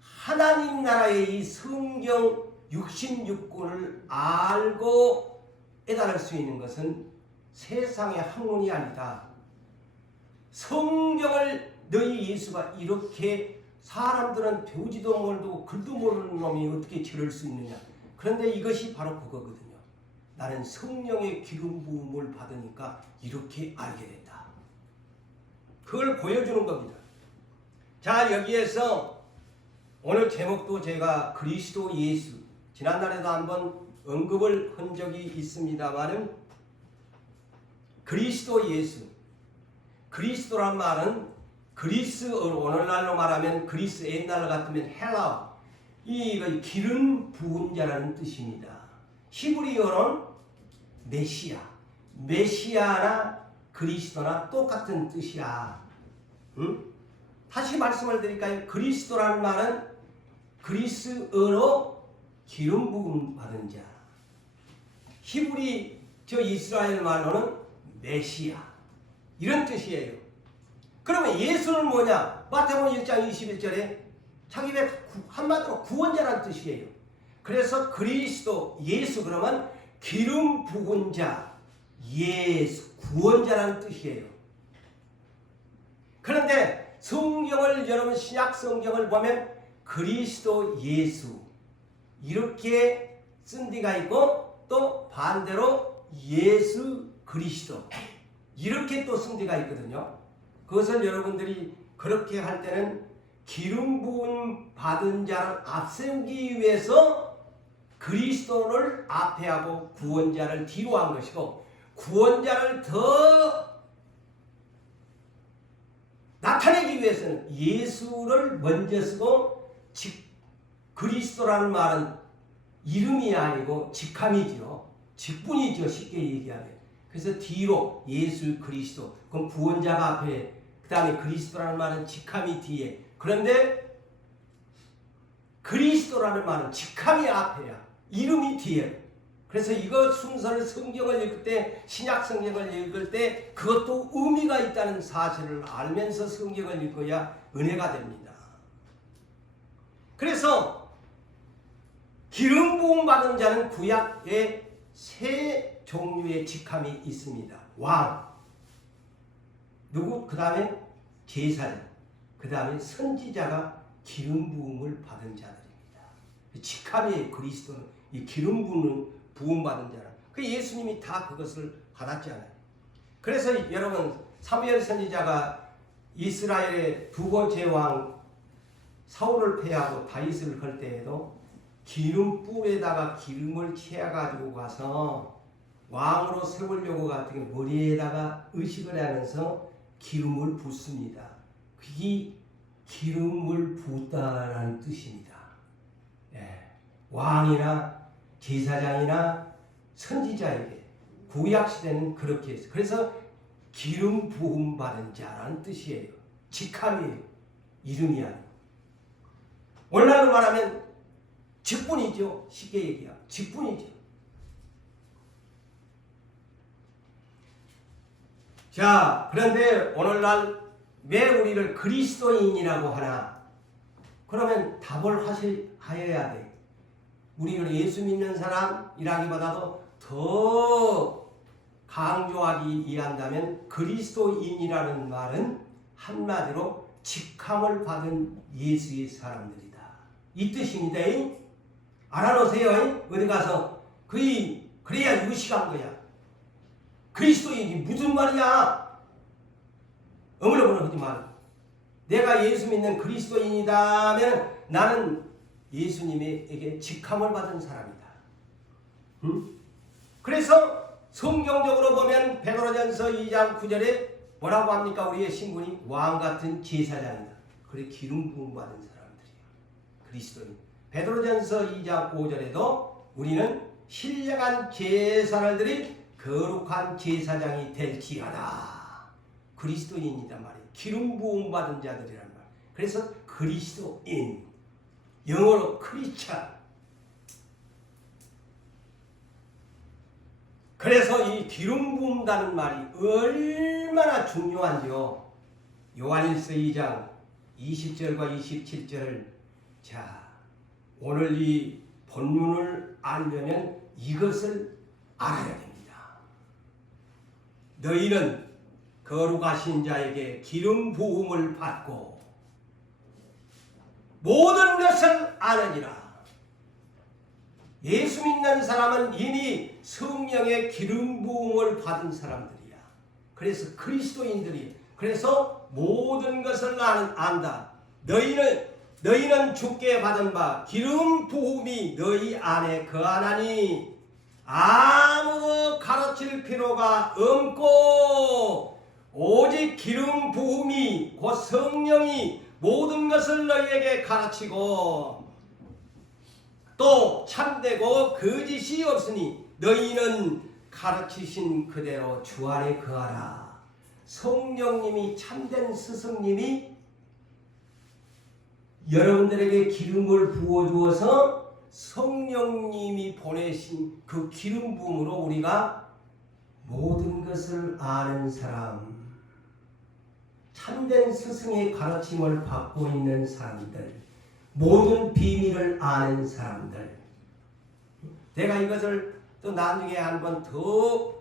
하나님 나라의 이 성경 66권을 알고 깨달을 수 있는 것은 세상의 학문이 아니다. 성경을 너희 예수가 이렇게 사람들은 배우지도 모르고 글도 모르는 놈이 어떻게 저럴 수 있느냐. 그런데 이것이 바로 그거거든요. 나는 성령의 기름 부음을 받으니까 이렇게 알게 된다. 그걸 보여주는 겁니다. 자 여기에서 오늘 제목도 제가 그리스도 예수 지난날에도 한번 언급을 한 적이 있습니다만은 그리스도 예수 그리스도란 말은 그리스어로 오늘날로 말하면 그리스 옛날 같으면 헬라어 이 기름 부은 자라는 뜻입니다. 히브리어는 메시아나 그리스도나 똑같은 뜻이야. 응? 다시 말씀을 드릴까요? 그리스도라는 말은 그리스어로 기름 부음 받은 자. 히브리 저 이스라엘 말로는 메시아 이런 뜻이에요. 그러면 예수는 뭐냐? 마태복음 1장 21절에 자기 배 한마디로 구원자라는 뜻이에요. 그래서 그리스도 예수 그러면 기름 부은 자 예수 구원자라는 뜻이에요. 그런데 성경을 여러분 신약 성경을 보면 그리스도 예수 이렇게 쓴 데가 있고 또 반대로 예수 그리스도 이렇게 또 쓴 데가 있거든요. 그것을 여러분들이 그렇게 할 때는 기름 부음 받은 자를 앞세우기 위해서 그리스도를 앞에 하고 구원자를 뒤로 한 것이고 구원자를 더 나타내기 위해서는 예수를 먼저 쓰고 그리스도라는 말은 이름이 아니고 직함이죠. 직분이죠. 쉽게 얘기하면. 그래서 뒤로 예수 그리스도. 그럼 구원자가 앞에, 그 다음에 그리스도라는 말은 직함이 뒤에. 그런데 그리스도라는 말은 직함이 앞에야. 이름이 뒤에. 그래서 이거 순서를 성경을 읽을 때, 신약 성경을 읽을 때 그것도 의미가 있다는 사실을 알면서 성경을 읽어야 은혜가 됩니다. 그래서 기름 부음 받은 자는 구약에 세 종류의 직함이 있습니다. 왕, 누구? 그 다음에 제사장, 그 다음에 선지자가 기름 부음을 받은 자들입니다. 직함이 그리스도는 이 기름 부음 받은 자라. 그 예수님이 다 그것을 받았잖아요. 그래서 여러분 사무엘 선지자가 이스라엘의 두 번째 왕 사울을 패하고 다윗을 걸 때에도 기름불에다가 기름을 채워가지고 가서 왕으로 세우려고 같은 머리에다가 의식을 하면서 기름을 붓습니다. 그게 기름을 붓다라는 뜻입니다. 예. 왕이나 제사장이나 선지자에게 구약시대는 그렇게 했어요. 그래서 기름 부음 받은 자라는 뜻이에요. 직함이에요. 이름이 아니고. 오늘날로 말하면 직분이죠. 쉽게 얘기하면 직분이죠. 자, 그런데 오늘날 왜 우리를 그리스도인이라고 하나? 그러면 답을 하여야 돼. 우리를 예수 믿는 사람이라기보다도 더 강조하기 위한다면 그리스도인이라는 말은 한마디로 직함을 받은 예수의 사람들이다. 이 뜻입니다. 알아놓으세요. 어디 가서 그래야 의식한 거야. 그리스도인이 무슨 말이야? 어물어물 하지 말고. 내가 예수 믿는 그리스도인이다면 나는 예수님에게 직함을 받은 사람이다. 그래서 성경적으로 보면 베드로전서 2장 9절에 뭐라고 합니까? 우리의 신분이 왕같은 제사장이다. 그래 기름 부음 받은 사람들이야. 그리스도인. 베드로전서 2장 5절에도 우리는 신령한 제사를 드린 거룩한 제사장이 될지어다. 그리스도인이다 말이에요. 기름 부음 받은 자들이란 말. 그래서 그리스도인. 영어로 크리스찬. 그래서 이 기름 부음다는 말이 얼마나 중요한지요. 요한일서 2장 20절과 27절을 오늘 이 본문을 알려면 이것을 알아야 됩니다. 너희는 거룩하신 자에게 기름 부음을 받고 모든 것을 아느니라. 예수 믿는 사람은 이미 성령의 기름 부음을 받은 사람들이야. 그래서 그리스도인들이 그래서 모든 것을 안다. 너희는 주께 받은 바 기름 부음이 너희 안에 거하나니 아무도 가르칠 필요가 없고 오직 기름 부음이 곧 성령이 모든 것을 너희에게 가르치고 또 참되고 거짓이 없으니 너희는 가르치신 그대로 주 안에 거하라. 성령님이 참된 스승님이 여러분들에게 기름을 부어주어서 성령님이 보내신 그 기름 부음으로 우리가 모든 것을 아는 사람, 참된 스승의 가르침을 받고 있는 사람들, 모든 비밀을 아는 사람들. 내가 이것을 또 나중에 한번 더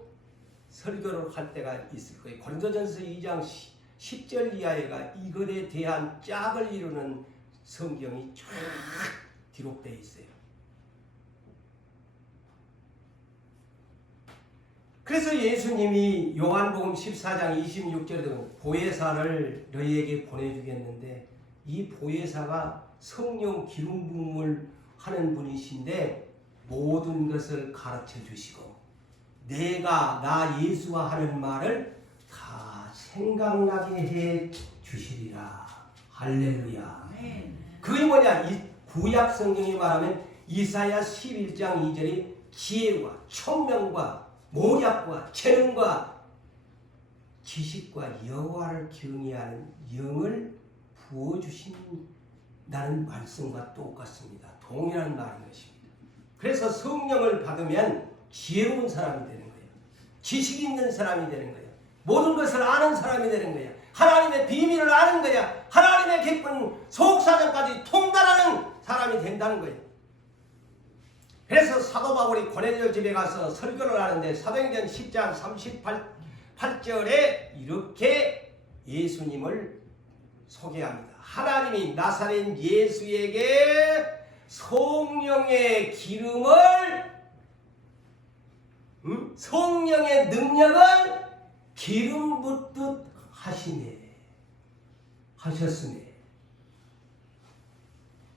설교를 할 때가 있을 거예요. 고린도전서 2장 10절 이하에가 이것에 대한 짝을 이루는 성경이 쫙 기록되어 있어요. 그래서 예수님이 요한복음 14장 26절에 보혜사를 너희에게 보내주겠는데 이 보혜사가 성령 기름 부음을 하는 분이신데 모든 것을 가르쳐 주시고 내가 나 예수와 하는 말을 다 생각나게 해 주시리라. 할렐루야. 그게 뭐냐? 이 구약 성경에 말하면 이사야 11장 2절에 지혜와 총명과 모략과 재능과 지식과 여호와를 경외하는 영을 부어주신다는 말씀과 똑같습니다. 동일한 말인 것입니다. 그래서 성령을 받으면 지혜로운 사람이 되는 거예요. 지식 있는 사람이 되는 거예요. 모든 것을 아는 사람이 되는 거예요. 하나님의 비밀을 아는 거야. 하나님의 깊은 속사정까지 통달하는 사람이 된다는 거예요. 그래서 사도 바울이 고넬료 집에 가서 설교를 하는데 사도행전 10장 38절에 이렇게 예수님을 소개합니다. 하나님이 나사렛 예수에게 성령의 기름을 성령의 능력을 기름 붓듯 하셨으니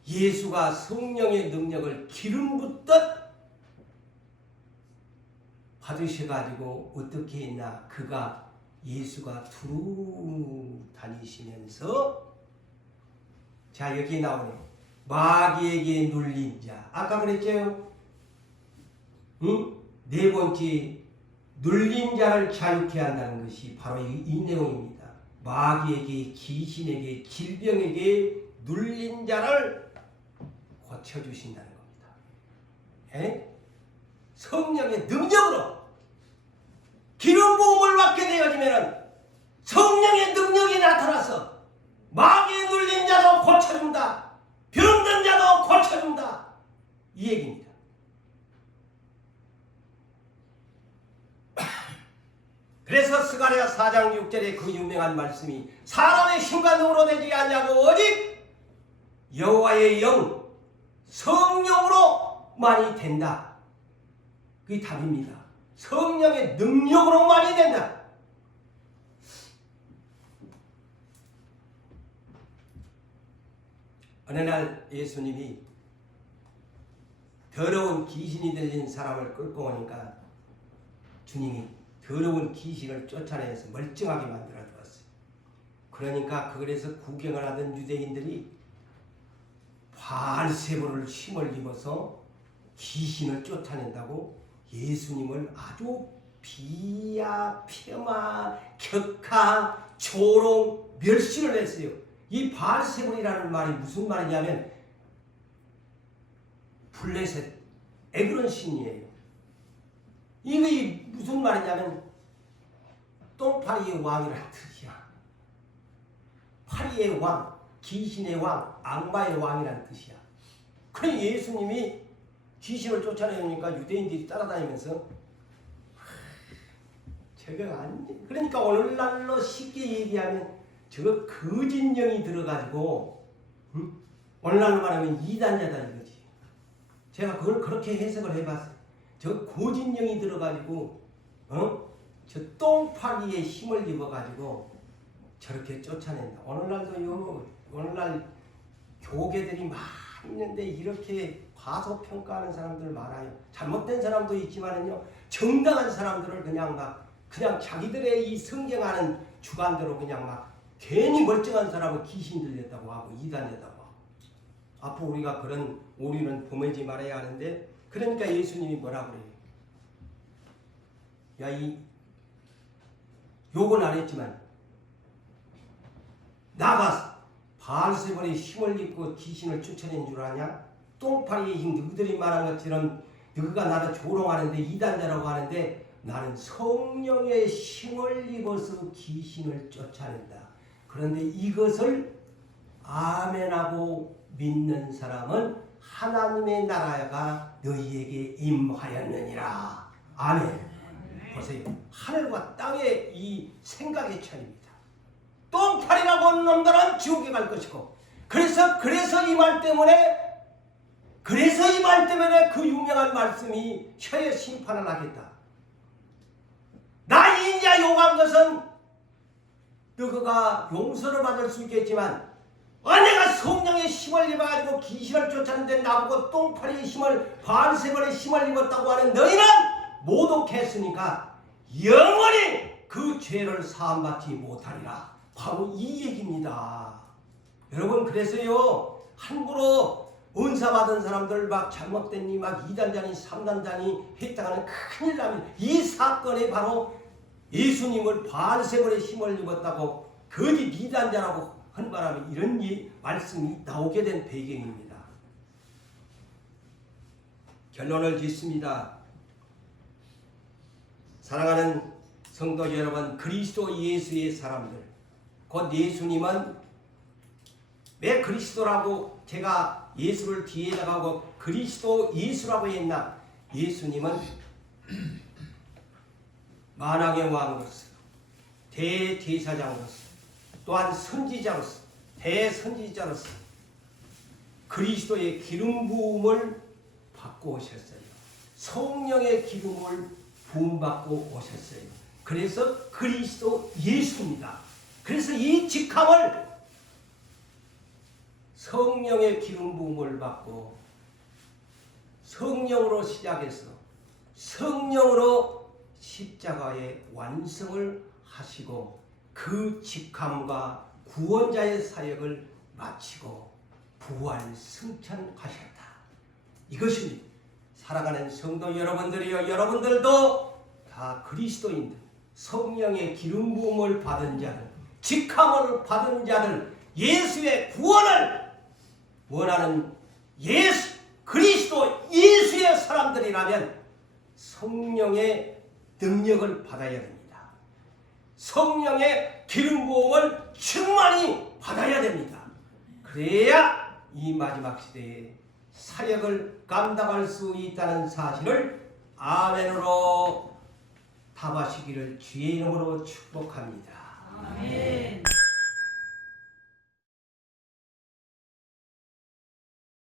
예수가 성령의 능력을 기름 붓듯 받으셔가지고 어떻게 했나? 그가 예수가 두루 다니시면서 자 여기 나오네. 마귀에게 눌린 자. 아까 그랬죠? 응? 네 번째 눌린 자를 자유케 한다는 것이 바로 이 내용입니다. 마귀에게, 귀신에게, 질병에게 눌린 자를 고쳐주신다는 겁니다. 에? 성령의 능력으로 기름 부음을 받게 되어지면 성령의 능력이 나타나서 마귀에 눌린 자도 고쳐준다. 병든 자도 고쳐준다. 이 얘기입니다. 그래서 스가랴 4장 6절에 그 유명한 말씀이 사람의 힘과 능으로 되지 않냐고 오직 여호와의 영 성령으로만이 된다. 그게 답입니다. 성령의 능력으로만이 된다. 어느 날 예수님이 더러운 귀신이 들린 사람을 끌고 오니까 주님이 더러운 귀신을 쫓아내서 멀쩡하게 만들어 두었어요. 그러니까 그래서 구경을 하던 유대인들이 바알세불을 힘을 입어서 귀신을 쫓아낸다고 예수님을 아주 비하, 폄하, 격하, 조롱, 멸시를 했어요. 이 바알세불이라는 말이 무슨 말이냐면 블레셋, 에그론 신이에요. 이게 무슨 말이냐면 똥파리의 왕이라는 뜻이야. 파리의 왕, 귀신의 왕, 악마의 왕이라는 뜻이야. 그래 예수님이 귀신을 쫓아내니까 유대인들이 따라다니면서 저거 아니지. 그러니까 오늘날로 쉽게 얘기하면 저거 거짓령이 들어가지고 오늘날로 말하면 이단자다 이거지. 제가 그걸 그렇게 해석을 해봤어요. 저 고진령이 들어가지고 저 똥파리에 힘을 입어가지고 저렇게 쫓아낸다. 오늘날도요. 오늘날 교계들이 많이 있는데 이렇게 과소평가하는 사람들 많아요. 잘못된 사람도 있지만은요. 정당한 사람들을 그냥 자기들의 이 성경하는 주관대로 그냥 막 괜히 멀쩡한 사람은 귀신 들렸다고 하고 이단했다고 하고. 앞으로 우리가 그런 오류는 범하지 말아야 하는데 그러니까 예수님이 뭐라 그래요? 야, 욕은 안 했지만 나가 바알세불의 힘을 입고 귀신을 쫓아낸 줄 아냐? 똥파리의 힘, 너희들이 말한 것처럼 너희가 나를 조롱하는데 이단자라고 하는데 나는 성령의 힘을 입어서 귀신을 쫓아낸다. 그런데 이것을 아멘하고 믿는 사람은 하나님의 나라가 너희에게 임하였느니라. 아멘. 보세요. 하늘과 땅의 이 생각의 차이입니다. 똥파리라고 하는 놈들은 지옥에 갈 것이고 그래서 이 말 때문에 그 유명한 말씀이 혀에 심판을 하겠다. 나 인자 욕한 것은 너가 용서를 받을 수 있겠지만 내가 성령의 힘을 입어가지고 귀신을 쫓았는데 나보고 똥파리의 힘을 바알세불의 힘을 입었다고 하는 너희는 모독했으니까 영원히 그 죄를 사함받지 못하리라. 바로 이 얘기입니다. 여러분 그래서요 함부로 은사 받은 사람들 막 잘못된 막 2단자니 3단자니 했다가는 큰일 납니다. 이 사건이 바로 예수님을 바알세볼의 힘을 입었다고 거짓 2단자라고 한 바람에 이런 말씀이 나오게 된 배경입니다. 결론을 짓습니다. 사랑하는 성도 여러분, 그리스도 예수의 사람들, 곧 예수님은 왜 그리스도라고 제가 예수를 뒤에다가 하고 그리스도 예수라고 했나? 예수님은 만왕의 왕으로서, 대제사장으로서, 또한 선지자로서, 대선지자로서 그리스도의 기름 부음을 받고 오셨어요. 성령의 기름을 부음받고 오셨어요. 그래서 그리스도 예수입니다. 그래서 이 직함을 성령의 기름 부음을 받고 성령으로 시작해서 성령으로 십자가의 완성을 하시고 그 직함과 구원자의 사역을 마치고 부활 승천하셨다. 이것입니다. 사랑하는 성도 여러분들이여, 여러분들도 다 그리스도인들, 성령의 기름 부음을 받은 자들, 직함을 받은 자들, 예수의 구원을 원하는 그리스도 예수의 사람들이라면 성령의 능력을 받아야 됩니다. 성령의 기름 부음을 충만히 받아야 됩니다. 그래야 이 마지막 시대에 사역을 감당할 수 있다는 사실을 아멘으로 답하시기를 주의 이름으로 축복합니다. 아멘.